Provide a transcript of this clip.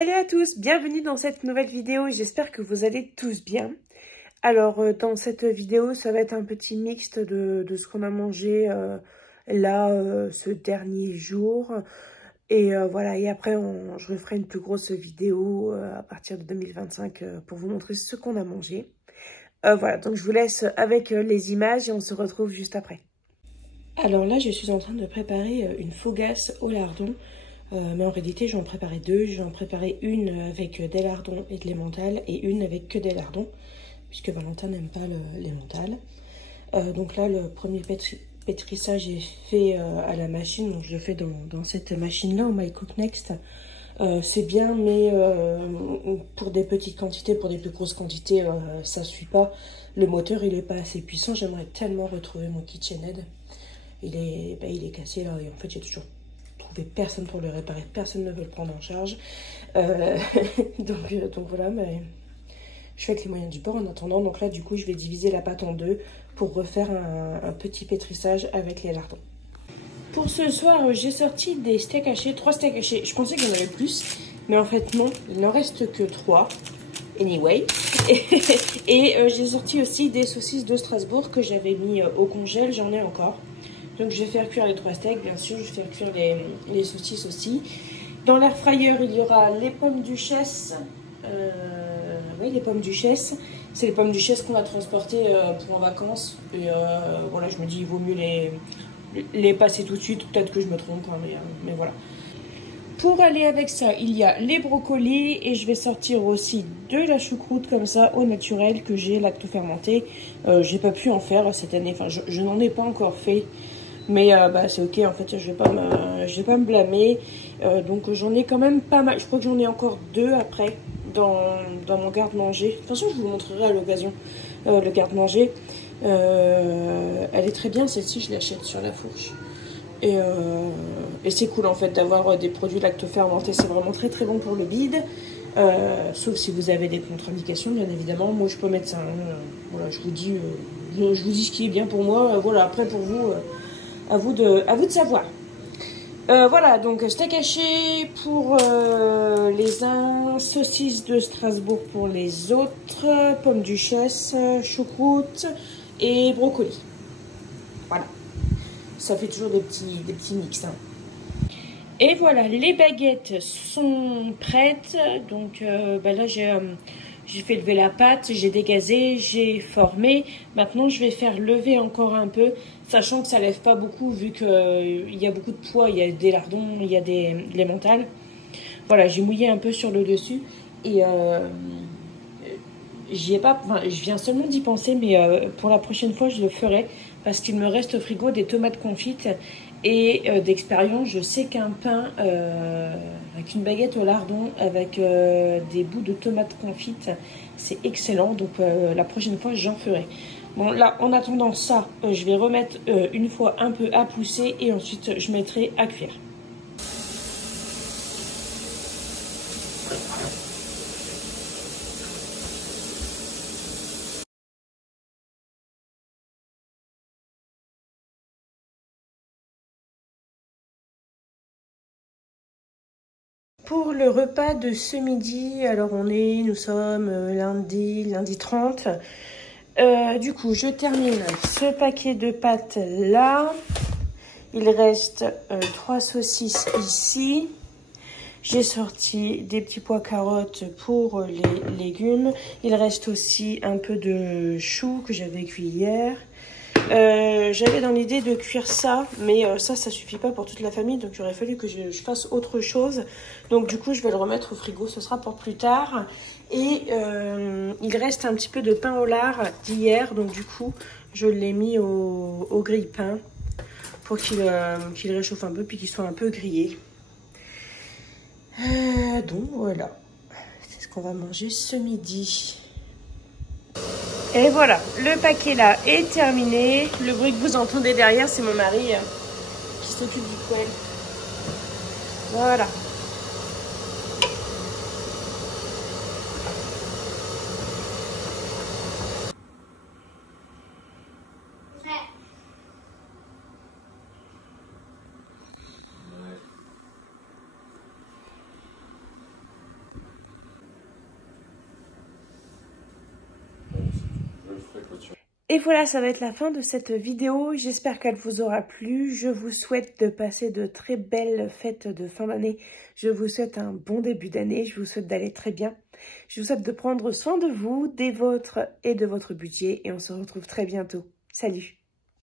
Salut à tous, bienvenue dans cette nouvelle vidéo, j'espère que vous allez tous bien. Alors dans cette vidéo, ça va être un petit mixte de ce qu'on a mangé ce dernier jour. Et voilà, et après je referai une plus grosse vidéo à partir de 2025 pour vous montrer ce qu'on a mangé. Voilà, donc je vous laisse avec les images et on se retrouve juste après. Alors là, je suis en train de préparer une fougasse au lardon. Mais en réalité, j'en préparais deux. J'en préparais une avec des lardons et de l'emmental et une avec que des lardons, puisque Valentin n'aime pas l'emmental. Donc là, le premier pétrissage est fait à la machine. Donc je le fais dans cette machine-là, au My Cook Next. C'est bien, mais pour des petites quantités, pour des plus grosses quantités, ça ne suit pas. Le moteur, il n'est pas assez puissant. J'aimerais tellement retrouver mon KitchenAid. Il est cassé là, et en fait, j'ai toujours personne pour le réparer, personne ne veut le prendre en charge. Donc voilà, mais je fais avec les moyens du bord en attendant. Donc là, du coup, je vais diviser la pâte en deux pour refaire un petit pétrissage avec les lardons. Pour ce soir, j'ai sorti des steaks hachés, 3 steaks hachés. Je pensais qu'il y en avait plus, mais en fait non, il n'en reste que 3. Anyway. Et j'ai sorti aussi des saucisses de Strasbourg que j'avais mis au congèle, j'en ai encore. Donc je vais faire cuire les 3 steaks, bien sûr, je vais faire cuire les saucisses aussi. Dans l'air fryer, il y aura les pommes duchesse. Oui, les pommes duchesse. C'est les pommes duchesse qu'on a transportées pour en vacances. Et voilà, je me dis, il vaut mieux les passer tout de suite. Peut-être que je me trompe, hein, mais voilà. Pour aller avec ça, il y a les brocolis et je vais sortir aussi de la choucroute comme ça au naturel que j'ai lacto-fermenté. J'ai pas pu en faire cette année, enfin je n'en ai pas encore fait. Mais c'est ok, en fait, je vais pas me blâmer. Donc j'en ai quand même pas mal. Je crois que j'en ai encore 2 après dans mon garde-manger. De toute façon, je vous le montrerai à l'occasion, le garde-manger. Elle est très bien, celle-ci, je l'achète sur la fourche. Et c'est cool en fait d'avoir des produits lacto-fermentés. C'est vraiment très très bon pour le bide. Sauf si vous avez des contre-indications, bien évidemment. Moi, je peux mettre ça. Voilà, je vous dis ce qui est bien pour moi. Voilà, après pour vous... À vous de savoir. Voilà, donc steak haché pour les uns, saucisses de Strasbourg pour les autres, pommes duchesse, choucroute et brocoli. Voilà, ça fait toujours des petits mix. Hein. Et voilà, les baguettes sont prêtes. Donc là, j'ai fait lever la pâte, j'ai dégazé, j'ai formé. Maintenant, je vais faire lever encore un peu, sachant que ça lève pas beaucoup vu qu'il y a beaucoup de poids. Il y a des lardons, il y a de l'emmental. Voilà, j'ai mouillé un peu sur le dessus. Et je viens seulement d'y penser, mais pour la prochaine fois, je le ferai. Parce qu'il me reste au frigo des tomates confites. Et d'expérience, je sais qu'un pain avec une baguette au lardon, avec des bouts de tomates confites, c'est excellent. Donc la prochaine fois, j'en ferai. Bon, là, en attendant ça, je vais remettre une fois un peu à pousser et ensuite, je mettrai à cuire. Pour le repas de ce midi, alors nous sommes lundi 30. Du coup, je termine ce paquet de pâtes là. Il reste 3 saucisses ici. J'ai sorti des petits pois carottes pour les légumes. Il reste aussi un peu de chou que j'avais cuit hier. J'avais dans l'idée de cuire ça, mais ça suffit pas pour toute la famille, donc il aurait fallu que je fasse autre chose. Donc du coup, je vais le remettre au frigo, ce sera pour plus tard. Et il reste un petit peu de pain au lard d'hier, donc du coup, je l'ai mis au grille-pain pour qu'il réchauffe un peu, puis qu'il soit un peu grillé. Donc voilà, c'est ce qu'on va manger ce midi. Et voilà, le paquet là est terminé. Le bruit que vous entendez derrière, c'est mon mari qui s'occupe du poêle. Voilà. Et voilà, ça va être la fin de cette vidéo. J'espère qu'elle vous aura plu. Je vous souhaite de passer de très belles fêtes de fin d'année. Je vous souhaite un bon début d'année. Je vous souhaite d'aller très bien. Je vous souhaite de prendre soin de vous, des vôtres et de votre budget. Et on se retrouve très bientôt. Salut!